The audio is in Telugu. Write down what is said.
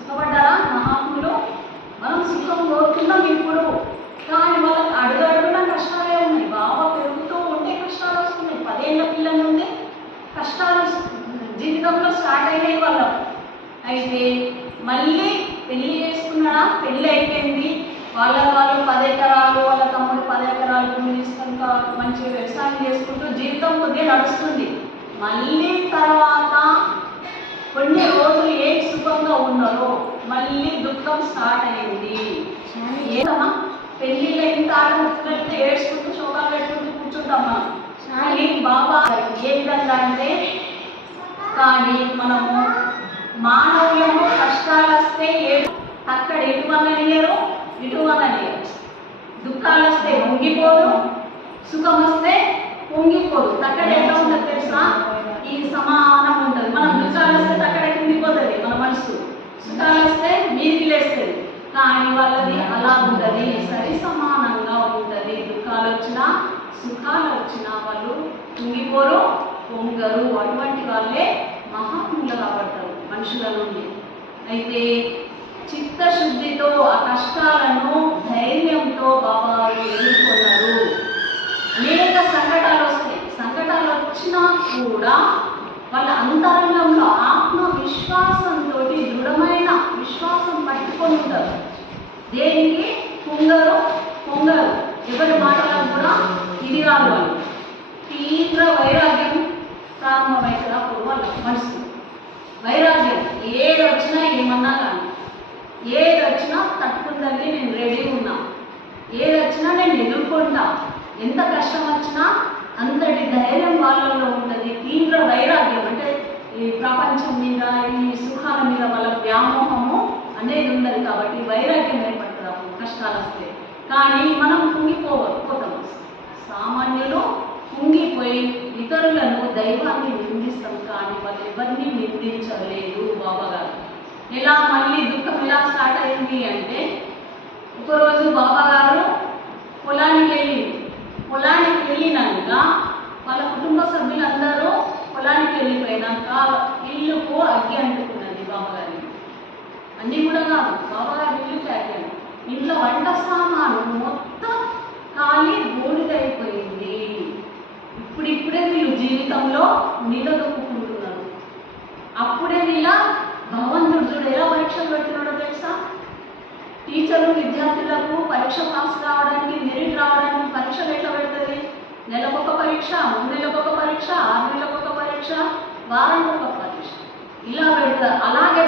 సుఖపడ్డారా మహాత్ములు? మనం సుఖం కోరుతున్నాం ఇప్పుడు, కానీ వాళ్ళకి అడుగడుగున కష్టాలే ఉన్నాయి. బాగా పెరుగుతూ ఉంటే కష్టాలు వస్తున్నాయి. 10 ఏళ్ళ పిల్లల నుండి కష్టాలు జీవితంలో స్టార్ట్ అయినాయి వాళ్ళకు. అయితే మళ్ళీ పెళ్లి చేసుకున్నాడా, పెళ్ళి అయిపోయింది, వాళ్ళు 10 ఎకరాలు, వాళ్ళ తమ్ముడు 10 ఎకరాలు భూమి తీసుకొని మంచి వ్యవసాయం చేసుకుంటూ జీవితం కొద్దిగా నడుస్తుంది. మళ్ళీ తర్వాత కొన్ని రోజులు ఏ సుఖంగా ఉన్నారో మళ్ళీ దుఃఖం స్టార్ట్ అయింది. ఏదమ్మా పెళ్ళిళ్ళు ఎంత ఆడపిల్లలతో ఏడ్చుకుంటూ శోకాలు పెట్టుకుంటూ కూర్చుంటాం మనం. కానీ బాబా ఏ విధంగా అంటే, కానీ మనము మానవులను కష్టాలు వస్తే అక్కడ ఎటు అనలేరు, ఇటు అనలేరు. దుఃఖాలు వస్తే వంగిపోరు, సుఖం వస్తే పొంగిపోరు. అక్కడ ఎట్లా ఉంటుంది తెలుసా? ఈ సమానం ఉంటుంది. మనం దుఃఖాలు వస్తే అక్కడ కుంగిపోతుంది మన మనసు, సుఖాలు వస్తే మీదికి లేస్తుంది. కానీ వాళ్ళది అలా ఉంటుంది, సరి సమానంగా ఉంటుంది. దుఃఖాలు వచ్చినా సుఖాలు వచ్చినా వాళ్ళు కుంగిపోరు, పొంగరు. అటువంటి వాళ్ళే మహాత్ములు కాబడతారు మనుషుల నుండి. అయితే చిత్తశుద్ధితో ఆ కష్టాలను ధైర్యంతో బాబాలు ఎదుర్కొన్నారు. అనేక సంకటాలు వస్తాయి. సంకటాలు వచ్చినా కూడా వాళ్ళ అంతరంగంలో ఆత్మవిశ్వాసంతో దృఢమైన విశ్వాసం పట్టుకొని ఉంటారు. దేనికి పొంగరు, ఎవరి మాటలకు కూడా ఇది కాదు. వాళ్ళు తీవ్ర వైరాగ్యం ప్రారంభమవుతుంది అప్పుడు వాళ్ళ మనసు. వైరాగ్యం ఏది వచ్చినా ఏమన్నా కానీ, ఏది వచ్చినా తట్టుకుందండి, నేను రెడీ ఉన్నా, ఏది వచ్చినా నేను ఎదుర్కొంటా, ఎంత కష్టం వచ్చినా అంతటి ధైర్యం వాళ్ళలో ఉంటుంది. తీవ్ర వైరాగ్యం అంటే ఈ ప్రపంచం మీద, ఈ సుఖాల మీద వాళ్ళ వ్యామోహము అనేది ఉండదు. కాబట్టి వైరాగ్యం ఏర్పడుతుంది అప్పుడు కష్టాలు వస్తే. కానీ మనం కుంగిపోతాం. సామాన్యులు కుంగిపోయి ఇతరులను, దైవాన్ని నిందిస్తాం, కానీ వాళ్ళు ఎవరిని నిందించలేదు బాబా గారు. ఎలా మళ్ళీ దుఃఖం ఎలా స్టార్ట్ అయింది అంటే, ఒకరోజు బాబా గారు పొలానికి వెళ్ళినాక వాళ్ళ కుటుంబ సభ్యులందరూ పొలానికి వెళ్ళిపోయినాక ఇల్లుకు అగ్గి అంటుకున్నది బాబా గారికి. అన్నీ కూడా కాదు, బాబా గారి ఇల్లుకి అగ్గి అంటు. ఇంట్లో వంట సామాను మొత్తం ఖాళీ బూడిదైపోయింది. ఇప్పుడిప్పుడే వీళ్ళు జీవితంలో నిలదొక్కుంటున్నారు. అప్పుడే వీళ్ళ భగవంతుడు ఎలా పరీక్షలు పెడుతున్నాడో తెలుసా? టీచర్లు విద్యార్థులకు పరీక్ష పాస్ కావడానికి, మెరిట్ రావడానికి పరీక్షలు ఎట్లా పెడుతుంది? నెలకొక పరీక్ష, 3 నెలలకు ఒక పరీక్ష, 6 నెలలకు ఒక పరీక్ష, వారానికి ఒక పరీక్ష, ఇలా పెడతారు. అలాగే